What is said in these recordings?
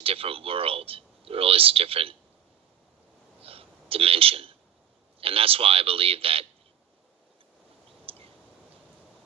a different world. The world is a different dimension. And that's why I believe that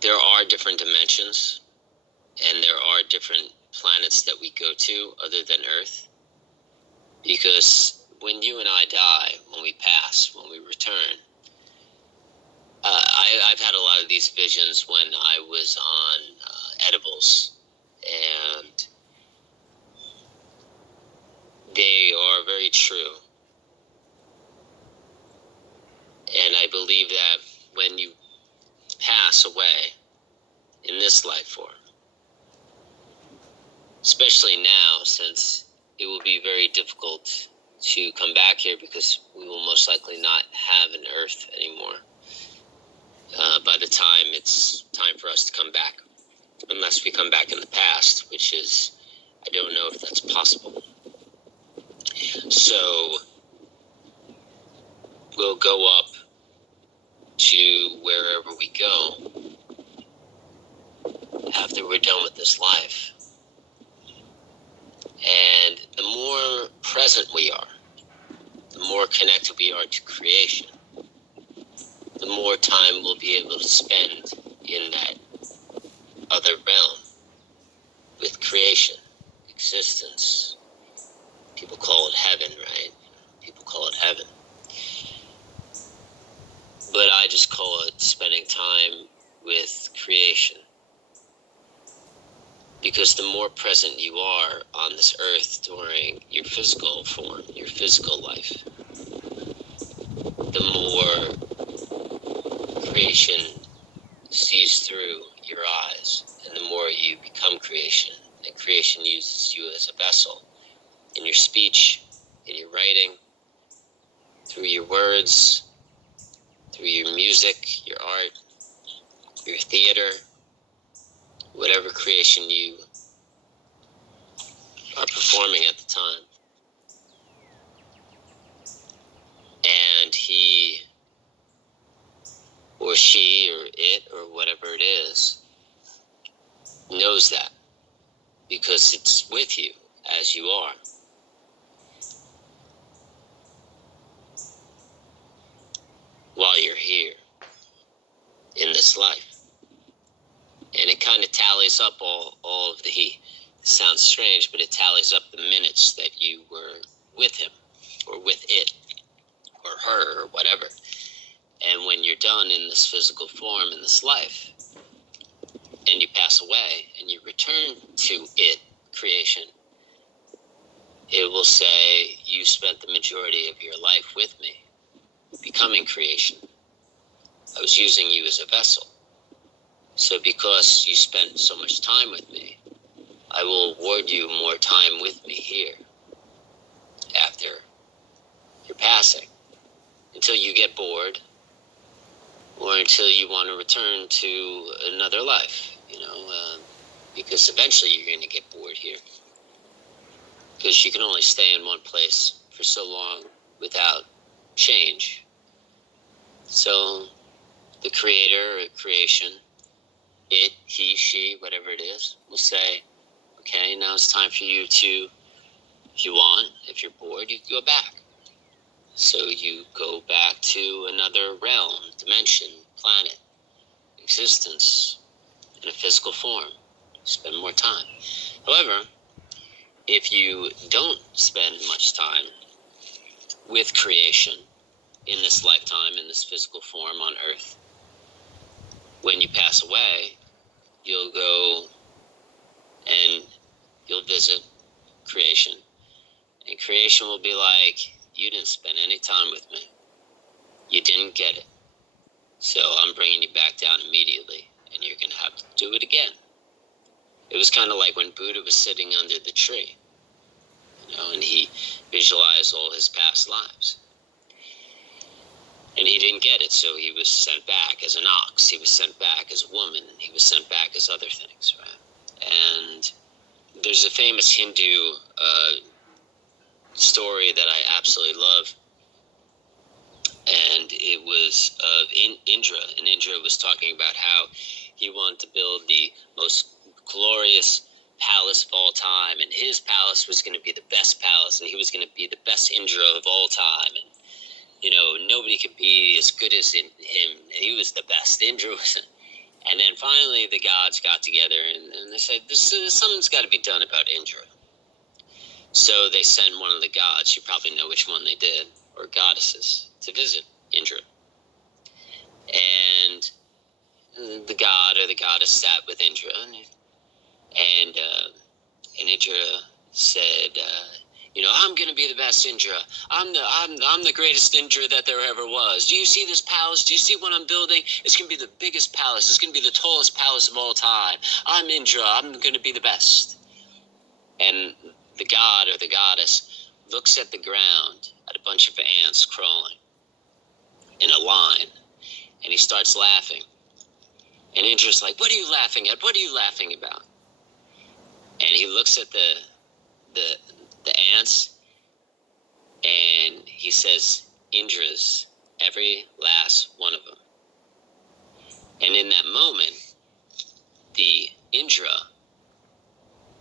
there are different dimensions and there are different planets that we go to other than Earth. Because when you and I die, when we pass, when we return, I've had a lot of these visions when I was on edibles, and they are very true. And I believe that when you pass away in this life form, especially now, since it will be very difficult to come back here because we will most likely not have an Earth anymore by the time it's time for us to come back, unless we come back in the past, which is, I don't know if that's possible. So we'll go up to wherever we go after we're done with this life. And the more present we are, the more connected we are to creation, the more time we'll be able to spend in that other realm with creation, existence. People call it heaven, right? People call it heaven. But I just call it spending time with creation. Because the more present you are on this earth during your physical form, your physical life, the more creation sees through your eyes, and the more you become creation, and creation uses you as a vessel in your speech, in your writing, through your words, through your music, your art, your theater, whatever creation you are performing at the time. And he or she or it or whatever it is knows that, because it's with you as you are. While you're here in this life. And it kind of tallies up all of the, it sounds strange, but it tallies up the minutes that you were with him or with it or her or whatever. And when you're done in this physical form in this life, and you pass away and you return to it, creation, it will say you spent the majority of your life with me, becoming creation. I was using you as a vessel. So because you spent so much time with me, I will award you more time with me here after your passing, until you get bored or until you want to return to another life, because eventually you're going to get bored here, because you can only stay in one place for so long without change. So the creator or creation, it, he, she, whatever it is, will say, okay, now it's time for you to, if you want, if you're bored, you can go back. So you go back to another realm, dimension, planet, existence, in a physical form. Spend more time. However, if you don't spend much time with creation in this lifetime, in this physical form on Earth, when you pass away, you'll go and you'll visit creation. And creation will be like, you didn't spend any time with me. You didn't get it. So I'm bringing you back down immediately, and you're going to have to do it again. It was kind of like when Buddha was sitting under the tree, and he visualized all his past lives. And he didn't get it, so he was sent back as an ox. He was sent back as a woman. He was sent back as other things, right? And there's a famous Hindu story that I absolutely love. And it was of Indra. And Indra was talking about how he wanted to build the most glorious palace of all time, and his palace was going to be the best palace, and he was going to be the best Indra of all time, and nobody could be as good as him. He was the best. Indra was. And then finally, the gods got together and they said, something's got to be done about Indra. So they sent one of the gods, you probably know which one they did, or goddesses, to visit Indra. And the god or the goddess sat with Indra, and Indra said, I'm going to be the best Indra. I'm the greatest Indra that there ever was. Do you see this palace? Do you see what I'm building? It's going to be the biggest palace. It's going to be the tallest palace of all time. I'm Indra. I'm going to be the best. And the god or the goddess looks at the ground at a bunch of ants crawling in a line, and he starts laughing. And Indra's like, what are you laughing at? What are you laughing about? And he looks at the ants, and he says, Indra's, every last one of them. And in that moment, the Indra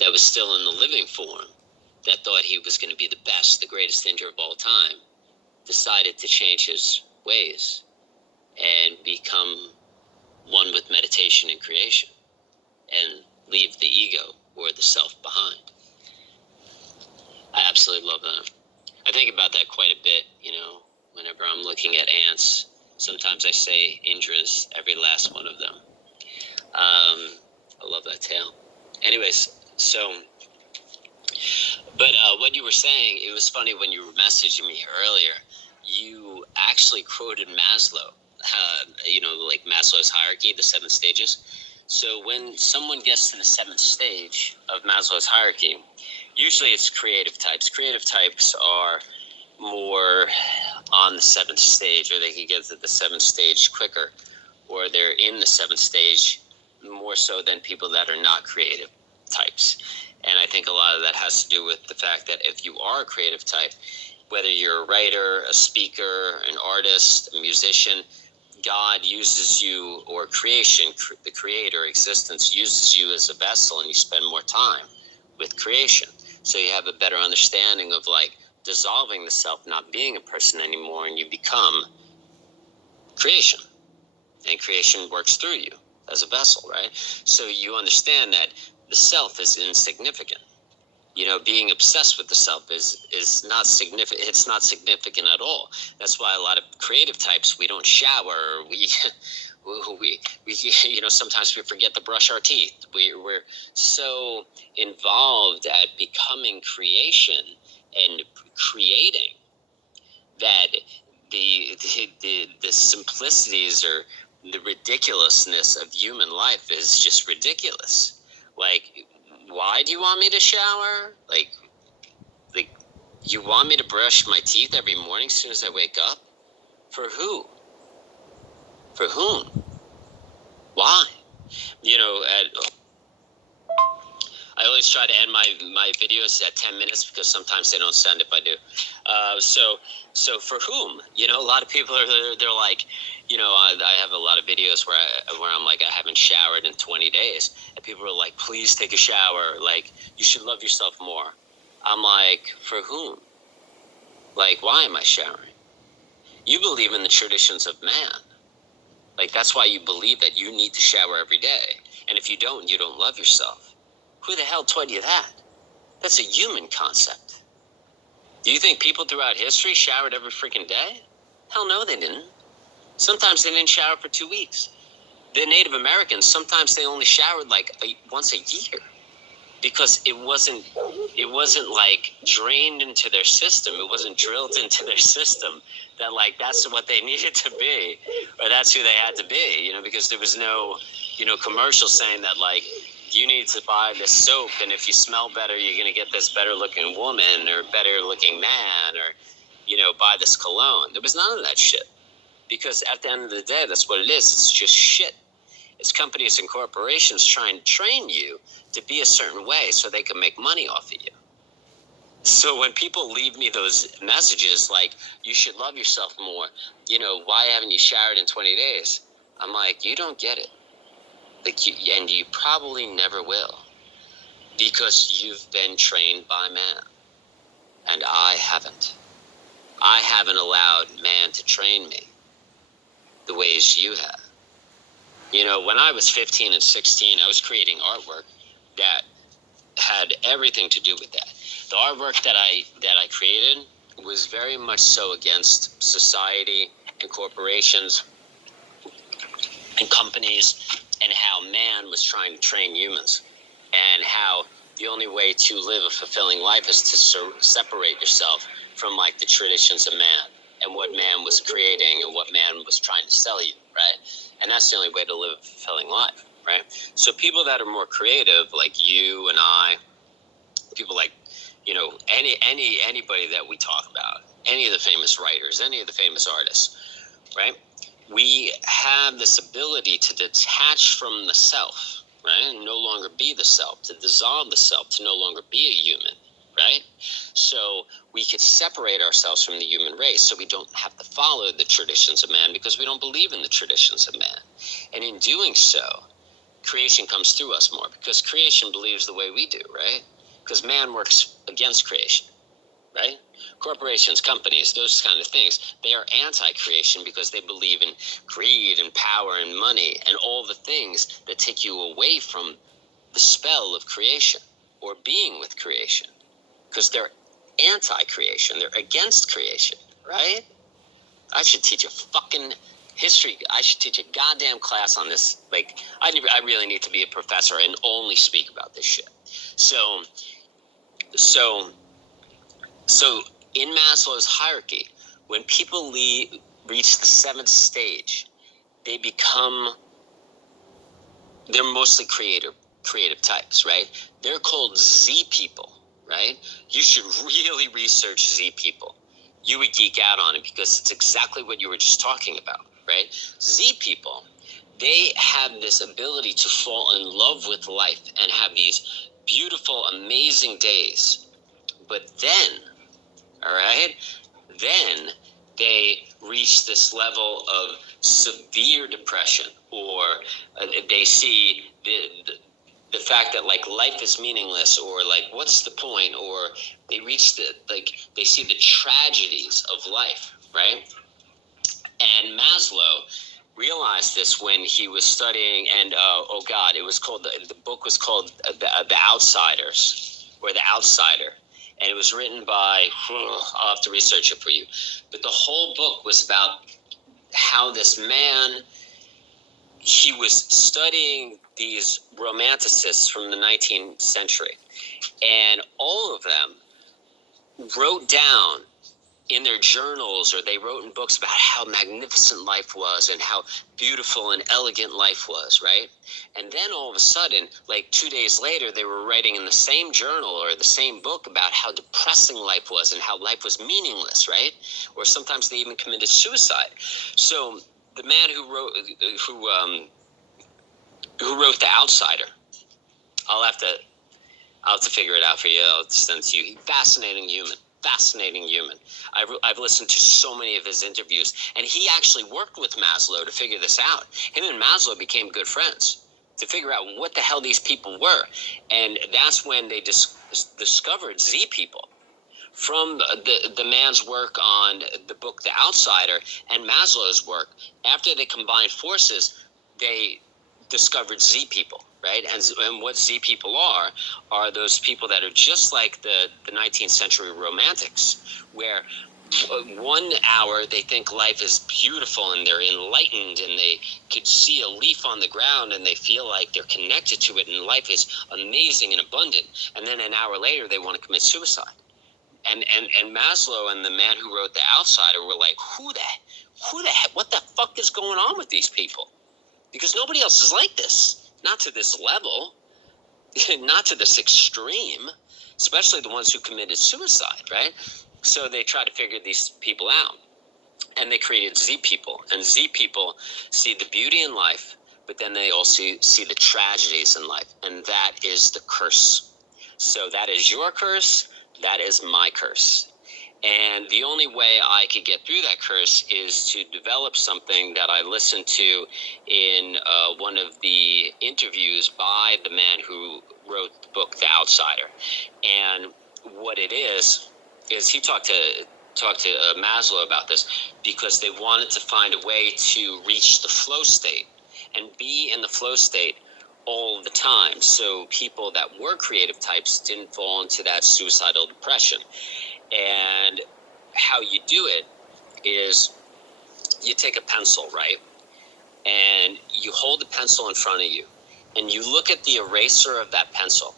that was still in the living form, that thought he was going to be the best, the greatest Indra of all time, decided to change his ways and become one with meditation and creation and leave the ego or the self behind. I absolutely love that. I think about that quite a bit, whenever I'm looking at ants. Sometimes I say Indra's, every last one of them. I love that tale. Anyways, so, but what you were saying, it was funny when you were messaging me earlier, you actually quoted Maslow, like Maslow's hierarchy, the 7 stages. So when someone gets to the 7th stage of Maslow's hierarchy, usually it's creative types. Creative types are more on the 7th stage, or they can get to the 7th stage quicker, or they're in the 7th stage more so than people that are not creative types. And I think a lot of that has to do with the fact that if you are a creative type, whether you're a writer, a speaker, an artist, a musician, God uses you, or creation, the creator, existence, uses you as a vessel, and you spend more time with creation. So you have a better understanding of dissolving the self, not being a person anymore, and you become creation. And creation works through you as a vessel, right? So you understand that the self is insignificant. Being obsessed with the self is not significant. It's not significant at all. That's why a lot of creative types, we don't shower. We sometimes we forget to brush our teeth. We're so involved at becoming creation and creating that the simplicities or the ridiculousness of human life is just ridiculous. Why do you want me to shower? You want me to brush my teeth every morning as soon as I wake up? For who? For whom? Why? I always try to end my videos at 10 minutes because sometimes they don't send if I do. So for whom? A lot of people they're like, I have a lot of videos where I'm like, I haven't showered in 20 days. And people are like, please take a shower. You should love yourself more. I'm like, for whom? Why am I showering? You believe in the traditions of man. That's why you believe that you need to shower every day. And if you don't love yourself. Who the hell taught you that? That's a human concept. Do you think people throughout history showered every freaking day? Hell no, they didn't. Sometimes they didn't shower for 2 weeks. The Native Americans, sometimes they only showered once a year because it wasn't drained into their system. It wasn't drilled into their system that that's what they needed to be, or that's who they had to be, because there was no, commercial saying that you need to buy this soap, and if you smell better, you're going to get this better looking woman or better looking man, or, buy this cologne. There was none of that shit. Because at the end of the day, that's what it is. It's just shit. It's companies and corporations trying to train you to be a certain way so they can make money off of you. So when people leave me those messages you should love yourself more, why haven't you showered in 20 days? I'm like, you don't get it. And you probably never will. Because you've been trained by man, and I haven't. I haven't allowed man to train me the ways you have. You know, when I was 15 and 16, I was creating artwork that had everything to do with that. The artwork that I created was very much so against society and corporations and companies, and how man was trying to train humans, and how the only way to live a fulfilling life is to separate yourself from like the traditions of man and what man was creating and what man was trying to sell you, right? And that's the only way to live a fulfilling life, right? So people that are more creative, like you and I, people like, you know, anybody that we talk about, any of the famous writers, any of the famous artists, right? We have this ability to detach from the self, right? And no longer be the self, to dissolve the self, to no longer be a human, right? So we could separate ourselves from the human race so we don't have to follow the traditions of man, because we don't believe in the traditions of man. And in doing so, creation comes through us more, because creation believes the way we do, right? Because man works against creation, right? Corporations, companies, those kind of things, they are anti-creation because they believe in greed and power and money and all the things that take you away from the spell of creation or being with creation, because they're anti-creation, they're against creation, right? I should teach a fucking history. I should teach a goddamn class on this. Like, I really need to be a professor and only speak about this shit. So in Maslow's hierarchy, when people reach the seventh stage, they're mostly creative types, right? They're called Z people, right? You should really research Z people. You would geek out on it because it's exactly what you were just talking about, right? Z people, they have this ability to fall in love with life and have these beautiful, amazing days. But then, all right, then they reach this level of severe depression, or they see the fact that like life is meaningless, or like what's the point, or they reach they see the tragedies of life, right? And Maslow realized this when he was studying, and the book was called The Outsiders, or The Outsider. And it was written by, I'll have to research it for you. But the whole book was about how this man, he was studying these romanticists from the 19th century. And all of them wrote down in their journals, or they wrote in books about how magnificent life was and how beautiful and elegant life was, right? And then all of a sudden, like 2 days later, they were writing in the same journal or the same book about how depressing life was and how life was meaningless, right? Or sometimes they even committed suicide. So the man who wrote The Outsider, I'll have to figure it out for you. I'll send it to you. Fascinating human. I've listened to so many of his interviews, and he actually worked with Maslow to figure this out. Him and Maslow became good friends to figure out what the hell these people were. And that's when they discovered Z people from the man's work on the book The Outsider and Maslow's work. After they combined forces, they discovered Z people, right? And what Z people are those people that are just like the 19th century romantics, where 1 hour they think life is beautiful and they're enlightened and they could see a leaf on the ground and they feel like they're connected to it and life is amazing and abundant. And then an hour later they want to commit suicide. And Maslow and the man who wrote The Outsider were like, who the heck, what the fuck is going on with these people? Because nobody else is like this. Not to this level, not to this extreme, especially the ones who committed suicide, right? So they try to figure these people out. And they created Z people. And Z people see the beauty in life, but then they also see the tragedies in life. And that is the curse. So that is your curse. That is my curse. And the only way I could get through that curse is to develop something that I listened to in one of the interviews by the man who wrote the book The Outsider. And what it is he talked to Maslow about this because they wanted to find a way to reach the flow state and be in the flow state all the time, so people that were creative types didn't fall into that suicidal depression. And how you do it is you take a pencil, right? And you hold the pencil in front of you and you look at the eraser of that pencil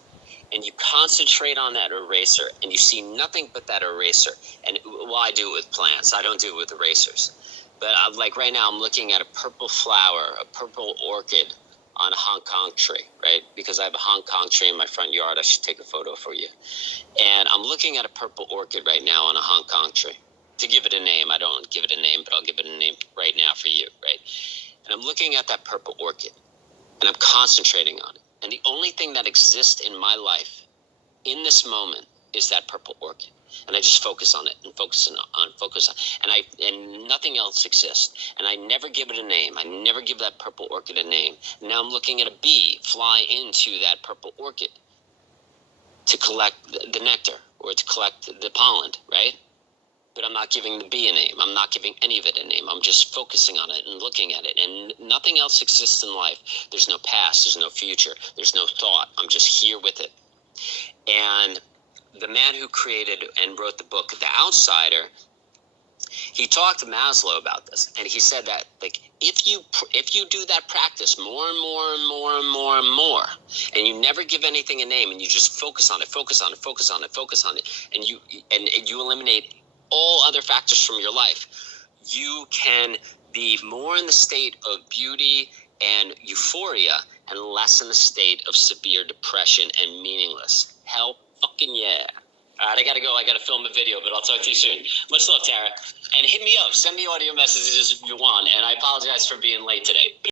and you concentrate on that eraser and you see nothing but that eraser. And well, I do it with plants. I don't do it with erasers. But like right now, I'm looking at a purple flower, a purple orchid on a Hong Kong tree, right? Because I have a Hong Kong tree in my front yard. I should take a photo for you. And I'm looking at a purple orchid right now on a Hong Kong tree. To give it a name, I don't give it a name, but I'll give it a name right now for you, right? And I'm looking at that purple orchid and I'm concentrating on it. And the only thing that exists in my life in this moment is that purple orchid. And I just focus on it and focus on and nothing else exists. And I never give it a name. I never give that purple orchid a name. Now I'm looking at a bee fly into that purple orchid to collect the nectar or to collect the pollen, right? But I'm not giving the bee a name. I'm not giving any of it a name. I'm just focusing on it and looking at it. And nothing else exists in life. There's no past. There's no future. There's no thought. I'm just here with it. And the man who created and wrote the book, The Outsider, he talked to Maslow about this. And he said that, like, if you do that practice more and more and more and more and more, and you never give anything a name, and you just focus on it, and you eliminate all other factors from your life, you can be more in the state of beauty and euphoria and less in the state of severe depression and meaningless. Hell fucking yeah. All right, I got to go. I got to film a video, but I'll talk to you soon. Much love, Tara. And hit me up. Send me audio messages if you want. And I apologize for being late today.